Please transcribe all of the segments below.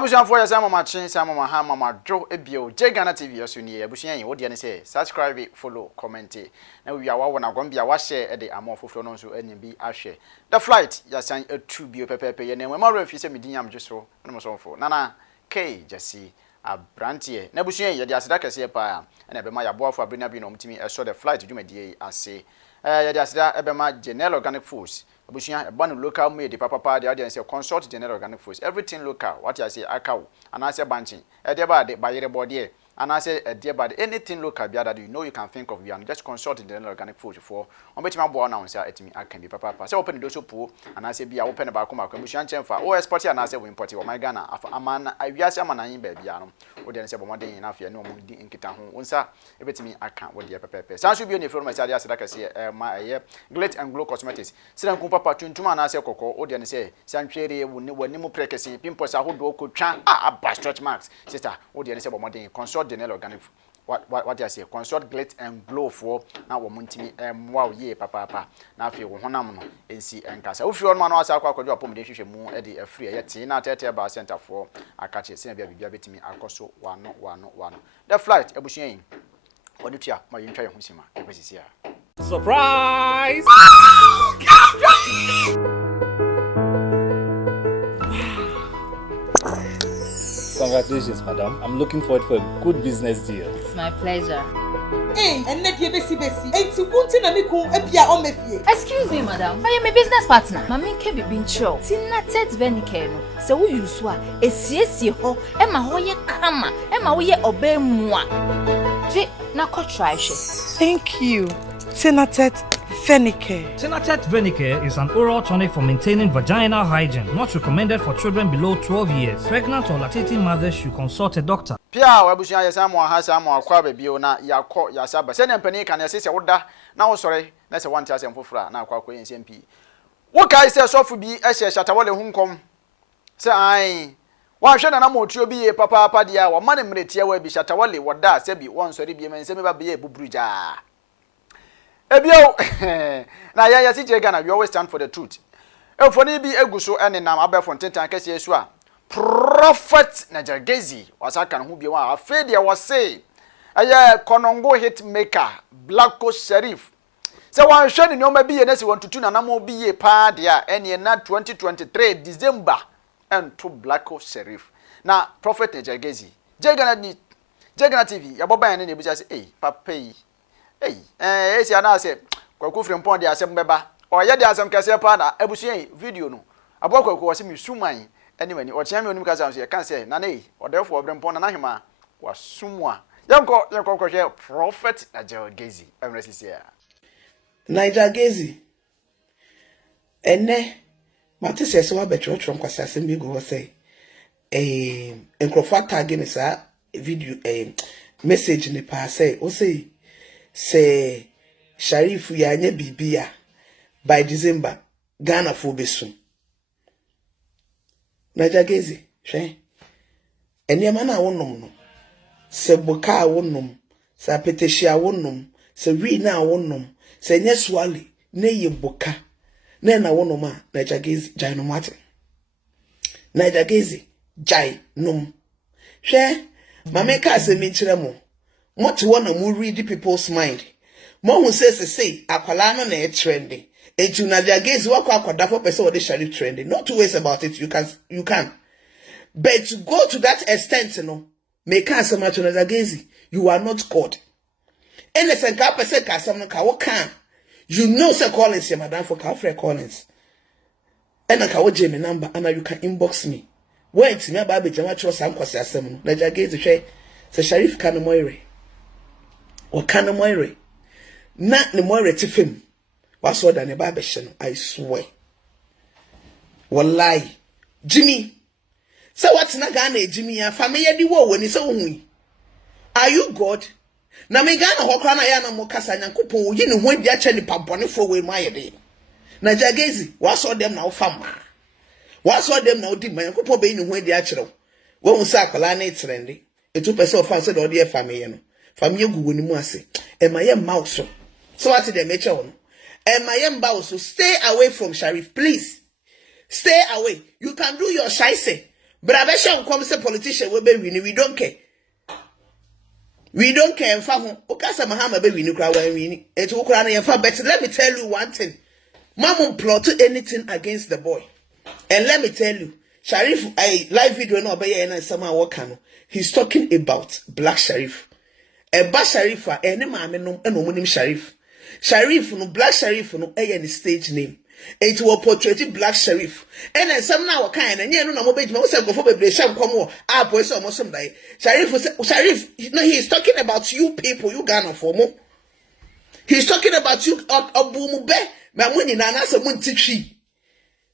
Abusian for your mama chin, mama ha, mama draw a bio, Ghana TV, as you near Busian, what do you say? Subscribe, follow, comment. Now we are one of Gombia, wash share at the amount of flow so NB Ashe. The flight, you sign a true bio pepe, and then when my refuse me, I'm just so, no more for Nana K. Jesse. A brantie Nebusian, ya diasida say pa and ebema ya boa for bring up no mtimi so the flight dwuma die ase ya diasida ebema general organic foods Nebusian e ban local made papa the audience consult general organic foods everything local what I say akaw and I say banching e dey ba de bayere body and I say a dear bad anything local bia that you know you can think of you and just consult the general organic foods for on betima boa now say etimi akan bi papa say open the so po and I say bia open ba kuma Nebusian chemfa o export and I say we import o my Ghana amana awiase amana yin ba bia no wo de say bomoden na afia no mo di nkita ho wonsa ebetimi aka wo de pepepe sanso bi o ne from my side asida kase ma eye Glit and Glow Cosmetics sidan kun papa tuntuma na say kokko o de ne say sanhwere woni mu prekese pimples ahodo okotwa aba stretch marks sister o de ne say bomoden consult the organic what I say consult Glit and Glow for na wo muntimi mwa ye papa na afia wo honam no ensi enkasa wo fi on ma no asa akwa akwadwo apom de hwehwe mu e de afri ye te na tete ba center for akache se na bia betimi akoso wano the flight ebusuan odutua ma yintwa ye husima ekwesisi a surprise. Congratulations, madam. I'm looking forward for a good business deal. It's my pleasure. Hey, and let you besi. Ain't you wanting a miku epia on me fie? Excuse me, madam. I am a business partner. Mami ke be bin show. Kinaata venike no. Se wo use a esiesie ho, e ma ho ye kama, e ma wo ye obemua. Je na ko try she. Thank you. Kinaata Venike. Kinaata Venike is an oral tonic for maintaining vaginal hygiene, not recommended for children below 12 years. Pregnant or lactating mothers should consult a doctor. Pia wabusuan ya Samsonwaa ha Samsonwaa akwa ba bio na yakọ ya saba se nempani kan se se woda na wo sore na se wante asem fofura na akwa akwa ensem pi wo kai se sofu bi ehye shatawole hunkom se ai wa hwe na motuo bi ye papa dia wa mane mretie wa bi shatawole woda se bi won sore bi ensem ba be buburuja ebio na ya si Ghana we always stand for the truth efoni bi eguso enenam abefo ntentan kese esu a Prophet Nigel Gaisie was a can who be one. Fadia was say, a Konongo hit maker, Blacko Sheriff. So one showing no maybe and want to tune and I'm be a padia any not 2023 December and to Blacko Sheriff. Now, Prophet Nigel Gaisie, Ghana TV, your Boba and any just hey, papa, hey, it's an answer. Kwaku from Pond, the assembly or yet there are some Cassia Ebusian video no. A book was him sumai. Anyway, or champion because I can't say Nane, or therefore Brempon and Ahima was Sumwa. Young Prophet Nigel Gaisie. I'm resist here. Nigel Gaisie. Ene, Marters says, what better from Quassassin go say. A Crofat tagging is a video, a message in the past say, Sharif Yanya Bibia by December, Ghana for Besum. Nigel Gaisie, she. Eni amana wonnom no. Se boka wonnom, se apeteshia wonnom, se wi na wonnom, se nye swali, ne ye boka. Ne na wonnom a Nigel Gaisie jai no mate. Nigel Gaisie jai nom. She, mameka asemi kire mo. Mo te wona mo read people's mind. Mo hu say akwala no na e trending. Etu Nigel Gaisie wakwa akwada for person what they shall trending. Not to waste about it. You can. But to go to that extent, you know, make us so much Nigel Gaisie. You are not God. And listen, ka person ka some ka wo can. You know Sir Collins, madam for Calfrey Collins. And I can Jamie number and you can inbox me. Wait, me about be jama trust am kwase asem no. Nigel Gaisie hwe se Sharif kan moire. O kan moire. Na ne moire tifem. What's what than a barbation? I swear. Wallahi. Jimmy. So what's na Ghana, Jimmy? Family di wo when it's so hui. Are you God? Na me Ghana hokrana ya na mokasa nyankopon yi ne ho bia che ni pampone fo we ma yede. Nigel Gaisie, what's all them now fama? What's all them now di man nyankopon be ni ho di a kire. Wo hu sa akwala na itrende. Etu pese ofa so do de family no. Family gugu ni mu ase. E ma ye mouse. So what dey make sure no? And my young also stay away from Sharif, please. Stay away. You can do your shaise, But I bet you come say politician we be winning. We don't care. We don't care. In fact, Okasa Mahama be winning. Kra we winning. It will kra na in fact. But let me tell you one thing. Mama plot anything against the boy. And let me tell you, Sharif, I live video no be and Samsonwaa Wakano. He's talking about Black Sharif. Eba Sharif ene maame no eno munim Sharif. Sharif no Black Sharif no the stage name. It will portray Black Sharif. And then some now kind and no mo be say go for be sham come boy so mo some die. Sharif no, he is talking about you people, you Ghana for mo. He's talking about you obu be ma munyi na na se munti twi.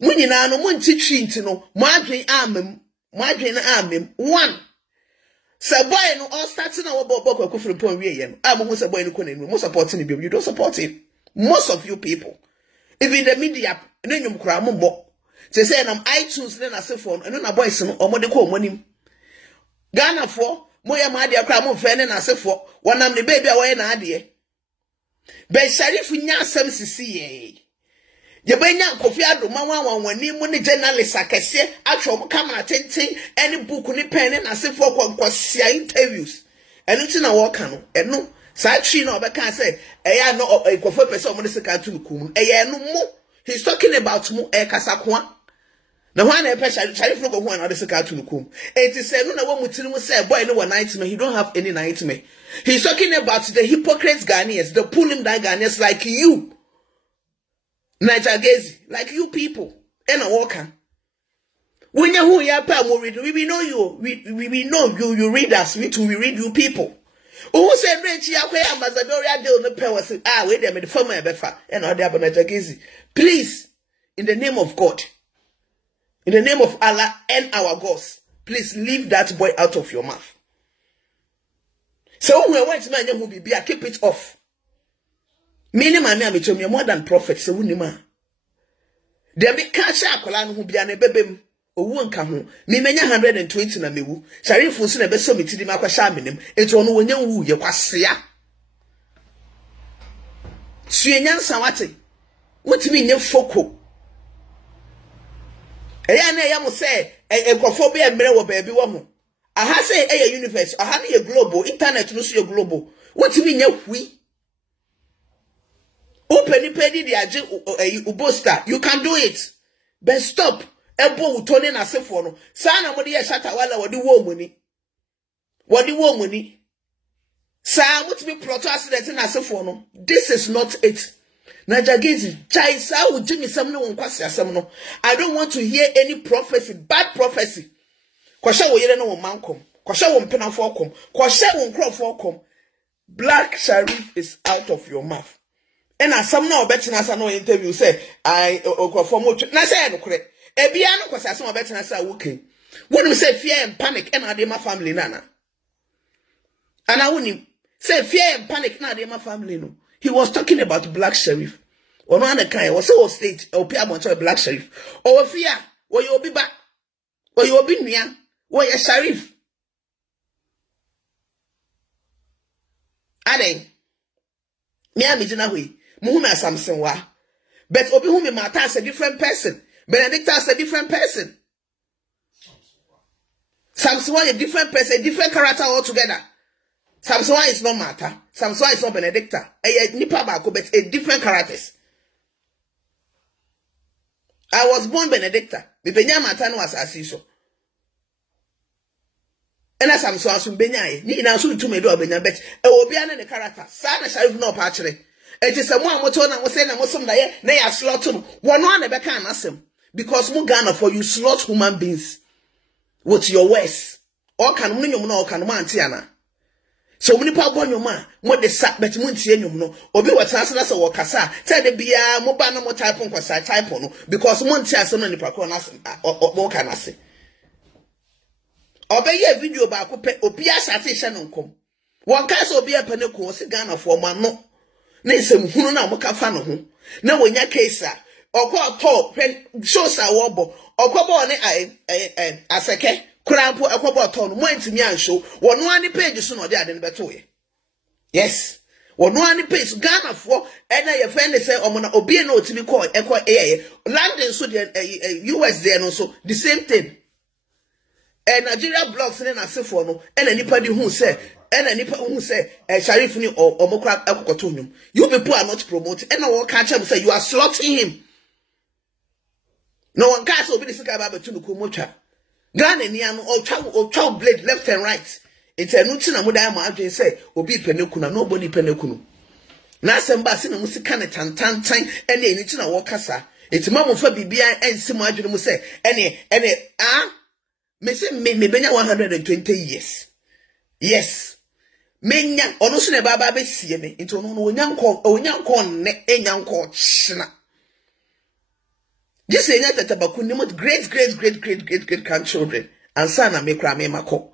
Munyi na no munti twi nti no mo adwen amem one. Say boy no all starting our book for the point we I'm who say boy no most supporting him. You don't support him. Most of you people. Even the media, and then you cry more. Say I'm iTunes, then I say phone, and then a boy son or more de call money. Ghana for Moya Madia cry more fan and I say for one am the baby away an idea. But Sharif nya some CCA. Yabenya KOFI ado mama when ni money journalist akese atwo camera tenten any book ni pen na se for kwasia interviews eno ti na wo ka no eno sa twi na obeka say eya no KOFI person mo se ka tu kum eya no mo he's talking about mo kasakoa na ho na e Sharif no go ho na se ka tu kum enti say no na wo mutiri mo say boy no one nightmare, he don't have any nightmare. He's talking about the hypocrites Ghanaians, the pulling down Ghanaians like you Nigel Gaisie, like you people, and a walker. When you who ya pa mo read, we know you, we know you read us, we read you people. Who said Rich Yakwe ambassador deal the power say, wait a minute, former befa, and all the Nigel Gaisie. Please, in the name of God, in the name of Allah and our gods, please leave that boy out of your mouth. So when white man who be keep it off. Many man me tell me more than prophets so wunima. There be cash akola no hu bia na bebem owu nka ho me menya 120 na mewu Sharif nso na be so metidi makwa sha menem eto no wonya wu ye kwasea suenya nsa wate wotimi nye foko eya na eya mo say enkofo be emre wo baabi wo ho aha say eya universe aha na ye global internet no so ye global wotimi nye hui. Open penny the ubosta. You can do it. But stop. Ebo utone na sefono. Sana modi ya shata wala wadi wo money. Wadi wo money. Sa what me proto accident na sefono. This is not it. Nigel Gaisie, chai sa ujimi samno wonkwasi asemno. I don't want to hear any prophecy, bad prophecy. Kwasha wo yere no mankom. Kwasha wo mpena fo kom. Kwasha wo nkrofo kom. Black Sharif is out of your mouth. And as some no better as no interview say I for more na say no correct. Ebia no kwasa some better as okay. When we say fear and panic and ade my family nana. And I wouldn't say fear and panic na ade my family no. He was talking about Black Sharif. One of the kind was so stage or pia about Black Sharif. Or fear, or you be back. Or you be near, or you Sharif. Ade. Me amijina hui. Muhuma Samsonwaa. But obi whom Martha is a different person. Benedicta is a different person. Samsonwaa is a different person, a different character altogether. Samsonwaa is not Martha. Samsonwaa is not Benedicta. A nipa bako, but a different characters. I was born Benedicta. The Benya Martha no asasiso. And as Samsonwaa sum Benya, ni na so tu me do Benya bet. E obi ana the character. Sana Sharif no paachre. It is a one motor and was saying, I'm some day, nay, I slaughter one on a beckham asem. Because Mugana for you slaughter human beings. What's your worst? Or can you know, can man Tiana? So many power on your man, what the sap, but Munti, no, or be what answers or Cassa, tell the Bia, Mobana, more type on Quasa type on, because Monty has so many Paconas or more can I say. Obey a video about Opia Satishan on come. One cast will be a pennico, Ghana for man, no. Nesem hunu na moka fa no ho na wonya case a okọ to shows a wobo okobo ne aseke krampo okobo to no mo antimi ansho wono ani page so no de ade ne beto ye yes wono ani page Ghana for na ye friend say omo na obi na otimi call eko London so the US there no so the same thing Nigeria blogs ne na sefo no ena nipa di hu say ena nipa hu say Sharif ni omokra akokoto nnum. You people are not promoting. Ena wo ka chem say you are slaughtering him. No one can say obi the sika ba betu no komotwa. Ghana ni anu o blade left and right. It's a nuti na muda ma adwen say obi peneku na nobody peneku no. Na asemba se na musika ne tantantan ene eni na wo kasa. It's mama fa bibia ensi mo adwen mu say ene me say me benya 120 years. Yes. Menya ono so na baba be sie me. Into no onyanko ne enyanko china. Just say that tabaku ni mot great grandchildren and son na me kra me mako.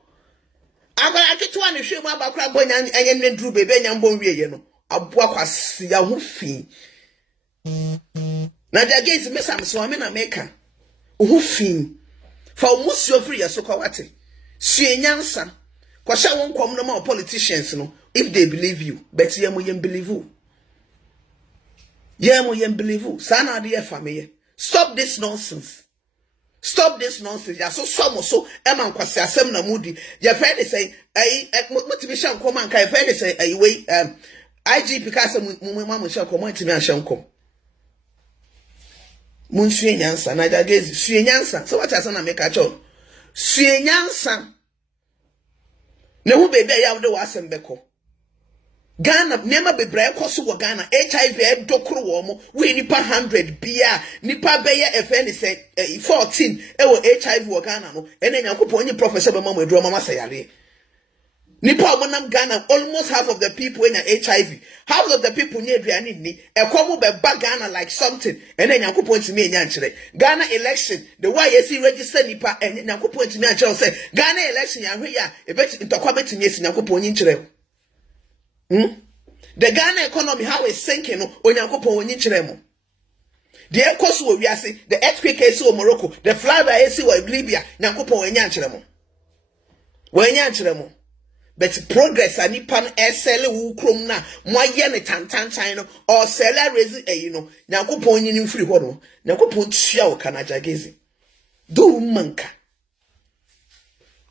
Agora ketewa ne hwe mu abakra bonya anye ne duru bebe nya mbon wieye no. Aboa kwase ya ho fi. Na dia gates me Samsonwaa me na meka. Ho fi. For musio free yasokwa wate. Suenyansa. Kwa sha won kom no ma politicians no if they believe you, but yemu yem believe you. Yemu yem believe you. Sana de family. Stop this nonsense. Stop this nonsense. Ya so eman kwase asem na mudi. Ya friend say motivation kom an kai friend say we IG because mu sha kom motivation an kom. Mun suenyansa na Nigel Gaisie suenyansa. So what asana make a cho. Suenyansa. Ne hu bebe ya wode wasem beko. Ghana nema bebre koso wo Ghana HIV e dokoro wo mo we nipa 100 bia nipa beye FN say 14 e wo HIV wo Ghana no ene nyankopon onye professor be mamu edro mama sayare. Nipa omonam Ghana almost half of the people in HIV, half of the people near aduane ni e komo be ba Ghana like something ene nyankopon timi enya nkyere. Ghana election the way you see register nipa ene nyankopon timi ankyere say Ghana election ya hwe ya e bet ntokwa betimi esi nyankopon onye nkyere. The Ghana economy how is sinking no onyankopon onye nkyere mo. The ekoso wo wiase the earthquake esi wo Morocco the flood esi wo Libya nyankopon onye nkyere mo. Onye nkyere mo. But progress ani pan esele wu krom na moaye ne tantantan no or sele raise no nyankopon nyi ni free ho no nyankopon tua wo Nigel Gaisie do manka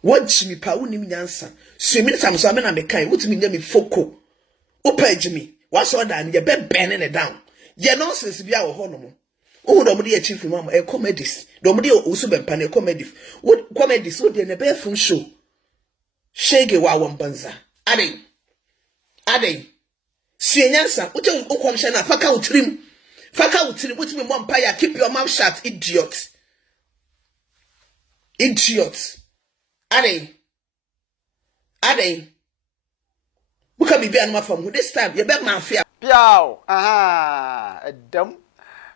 watch me pa unim nyansa so me Samsonwaa me na me kan wutumi nya me foko opage me waso da ne be ben ne down ye nonsense bia wo ho no mo o do mo de chief mama e comedies do mo de osu be pan e comedies wo de ne be fun show shege wa wambanza ade sienyansa uche unkwamsha na faka utrim utimi empire keep your mouth shut idiot ade buka bibi anuma from this time you bet mafia piao edam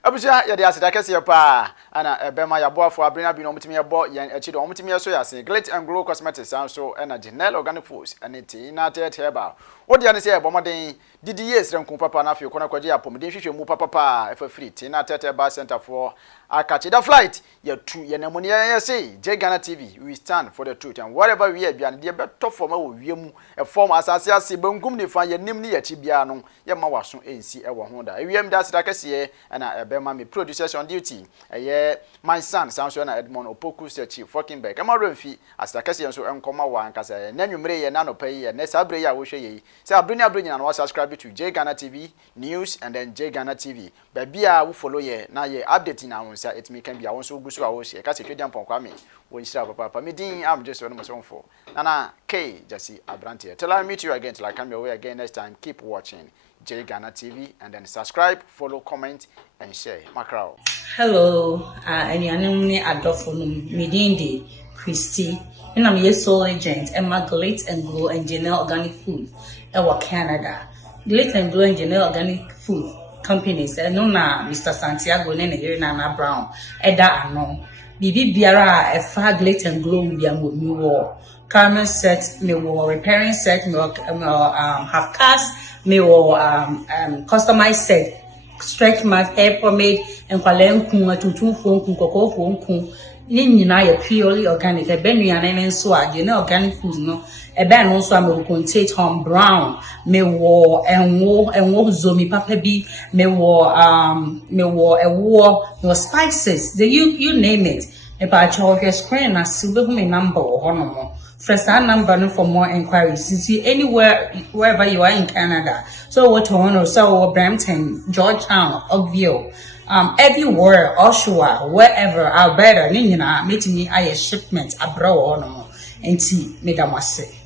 abuja ya de asida kese pa ana ebema ya boafo abrena bi no mutimi ya bo yan achi do mutimi ya so ya sin Glit and Glow Cosmetics so energy Nel Organic Foods and Kinaata Herbal wodi ane se e bomoden didi yes renku papa na afio kona kwaje apomden hwehwe mu papa efa free Kinaata Herbal Center for akachi the flight ya tu ya namoni ya say Ghana TV we stand for the truth and whatever we bia ne de beto form a wo wiemu e form asase ase bankum ne fa ya nim ne ya chi bia no ya ma waso ensi e wo ho da ewiem da asida kese na ebema me producers on duty my son Samsonwaa Edmond Opoku Chief fucking back am remfi asida kese so enkoma wa ankasa nanwumre ye na no pay ye ne sabre ya wo hwe ye say abrenya na subscribe to Ghana TV news and then Ghana TV babia wo follow ye na ye update na wonsa etimi kan bia wonso gusu a wo hye ka se twediam ponkwa me wo nhira papa me din am just one mo for nana K Jesse Abrante till I meet you again till I come your way again next time keep watching Ghana TV and then subscribe follow comment and share macro. Hello, any adoption Midindi Christy, and I'm your sole agent, Emma Glit and Glow and General Organic Food, Canada. Glit and Glow and General Organic Food companies, and no Mr. Santiago and Nana Brown, Eda Ano. Bibi Biara, a far Glit and Glow with me war. Caramel set, me war, repairing set, half cast, me war, customized set. Stretch mark, hair pomade, and Kwalem Kun, Tutu Fon, Koko Fon, Nina, purely organic, a Benuan and swag, organic food, no, a ban also will contain Tom Brown, me war and war zomi papa be, me war a war, no spices, you name it. About your screen as silver me number or no more. First our number for more inquiries. You see anywhere wherever you are in Canada. So what Toronto, so Brampton, Georgetown, Oakville, everywhere, Oshawa, wherever, Alberta, Nina, meeting me I shipment abroad no more. And see, Madam Wase.